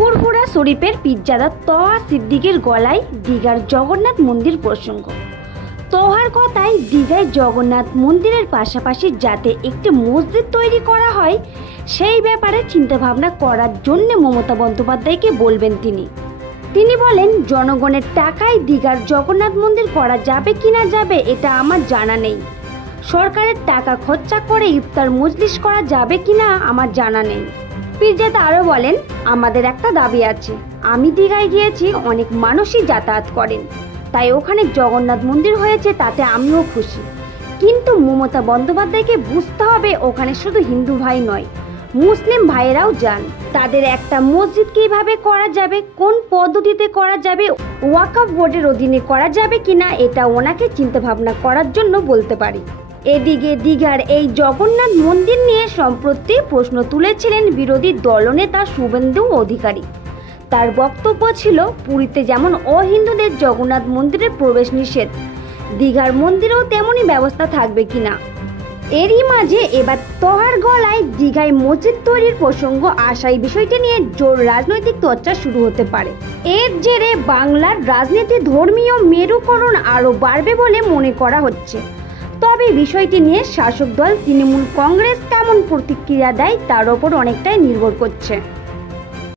ফুরফুরা শরীফের পীরজাদা তহা সিদ্দিকের গলায় দীঘার জগন্নাথ মন্দির প্রসঙ্গ। তোহার কথায় দীঘায় জগন্নাথ মন্দিরের পাশাপাশি যাতে একটি মসজিদ তৈরি করা হয় সেই ব্যাপারে চিন্তাভাবনা করার জন্য মমতা বন্দ্যোপাধ্যায়কে বলবেন তিনি বলেন, জনগণের টাকায় দীঘার জগন্নাথ মন্দির করা যাবে কিনা যাবে এটা আমার জানা নেই। সরকারের টাকা খরচা করে ইফতার মজলিস করা যাবে কিনা আমার জানা নেই। পীরজাদা আরও বলেন, আমাদের একটা দাবি আছে। আমি দীঘায় গিয়েছি, অনেক মানুষই যাতায়াত করেন, তাই ওখানে জগন্নাথ মন্দির হয়েছে তাতে আমিও খুশি। কিন্তু মমতা বন্দ্যোপাধ্যায়কে বুঝতে হবে ওখানে শুধু হিন্দু ভাই নয়, মুসলিম ভাইয়েরাও যান। তাদের একটা মসজিদ কিভাবে করা যাবে, কোন পদ্ধতিতে করা যাবে, ওয়াকফ বোর্ডের অধীনে করা যাবে কিনা এটা ওনাকে চিন্তাভাবনা করার জন্য বলতে পারি। এদিকে দীঘার এই জগন্নাথ মন্দির নিয়ে সম্প্রতি প্রশ্ন তুলেছিলেন বিরোধী দলনেতা শুভেন্দু অধিকারী। তার বক্তব্য ছিল, পুরীতে যেমন অহিন্দুদের জগন্নাথ মন্দিরে প্রবেশ নিষেধ, দীঘার মন্দিরেও তেমনই ব্যবস্থা থাকবে কিনা। এরই মাঝে এবার তহার গলায় দীঘায় মসজিদ তৈরির প্রসঙ্গ আসায় বিষয়টি নিয়ে জোর রাজনৈতিক চর্চা শুরু হতে পারে। এর জেরে বাংলার রাজনীতি ধর্মীয় মেরুকরণ আরও বাড়বে বলে মনে করা হচ্ছে। তবে বিষয়টি নিয়ে শাসক দল তৃণমূল কংগ্রেস কেমন প্রতিক্রিয়া দেয় তার ওপর অনেকটাই নির্ভর করছে।